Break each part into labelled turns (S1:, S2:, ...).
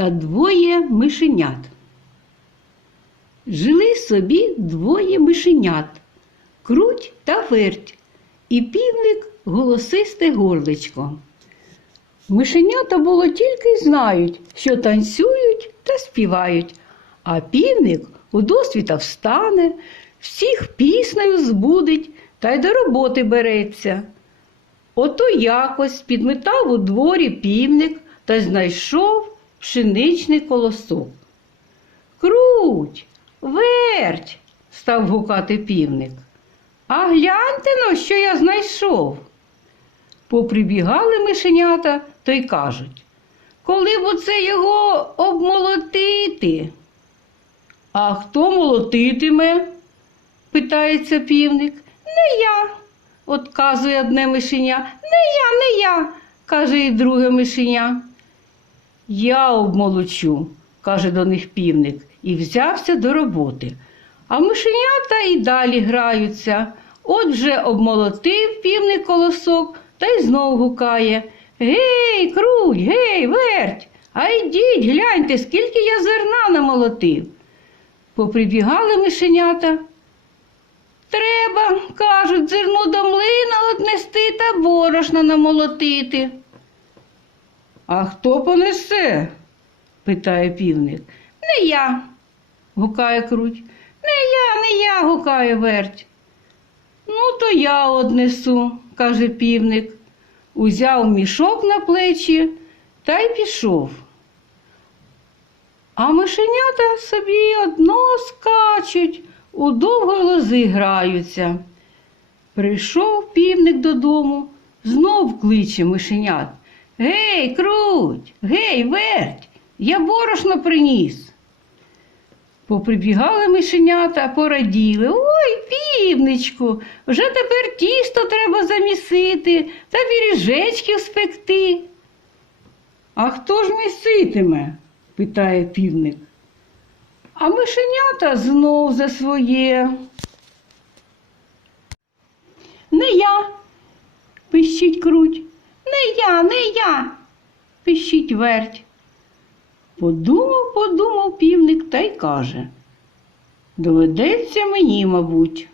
S1: та двоє мишенят. Жили собі двоє мишенят круть та верть, і півник голосисте горличко. Мишенята було тільки й знають, що танцюють та співають, а півник у досвіта встане, всіх піснею збудить та й до роботи береться. Ото якось підметав у дворі півник та знайшов пшеничний колосок. Круть, верть, став гукати півник. А гляньте но, що я знайшов. Поприбігали мишенята то й кажуть, коли б оце його обмолотити. А хто молотитиме? питається півник. Не я, отказує одне мишеня. Не я, не я, каже і друге мишеня. Я обмолочу, каже до них півник, і взявся до роботи. А мишенята і далі граються. От вже обмолотив півник колосок та й знов гукає Гей, круть, гей, верть, а йдіть, гляньте, скільки я зерна намолотив. Поприбігали мишенята. Треба, кажуть, зерно до млина отнести та борошна намолотити. А хто понесе? питає півник. Не я, гукає круть. Не я, не я, гукає верть. Ну, то я однесу, каже півник. Узяв мішок на плечі та й пішов. А мишенята собі одно скачуть, у довгої лози граються. Прийшов півник додому, знов кличе мишенят. Гей, круть, гей, верть, я борошно приніс. Поприбігали мишенята, пораділи. Ой, півничку, вже тепер тісто треба замісити та піріжечків спекти. А хто ж міситиме? питає півник. А мишенята знов за своє. Не я, пищить круть. Я, не я, пищить верть. Подумав, подумав півник та й каже. Доведеться мені, мабуть.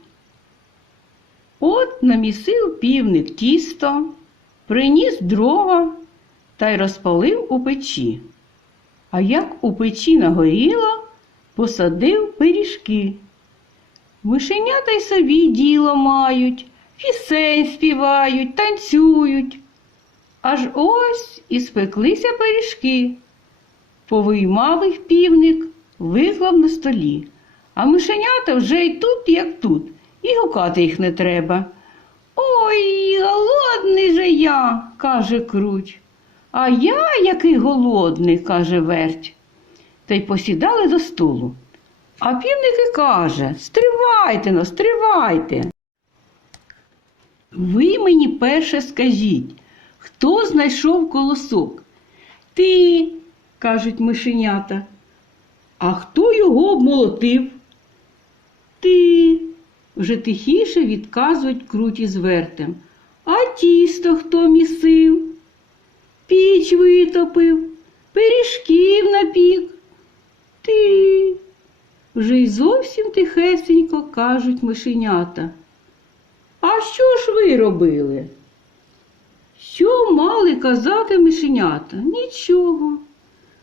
S1: От намісив півник тісто, приніс дрова та й розпалив у печі. А як у печі нагоріло, посадив пиріжки. Мишенята й собі діло мають, пісень співають, танцюють. Аж ось і спеклися пиріжки. Повиймав їх півник, виклав на столі, а мишенята вже й тут, як тут, і гукати їх не треба. Ой, голодний же я, каже круть. А я який голодний, каже верть. Та й посідали до столу. А півник і каже Стривайте но, стривайте. Ви мені перше скажіть, хто знайшов колосок? Ти, кажуть мишенята. А хто його обмолотив? Ти, вже тихіше відказують круті з вертем. А тісто хто місив? Піч витопив, пиріжків напік. Ти. Вже й зовсім тихесенько кажуть мишенята. А що ж ви робили? Що мали казати мишенята? Нічого.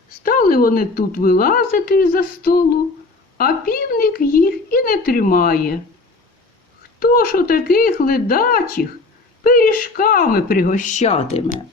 S1: Стали вони тут вилазити за столу, а півник їх і не тримає. Хто ж у таких ледачих пиріжками пригощатиме?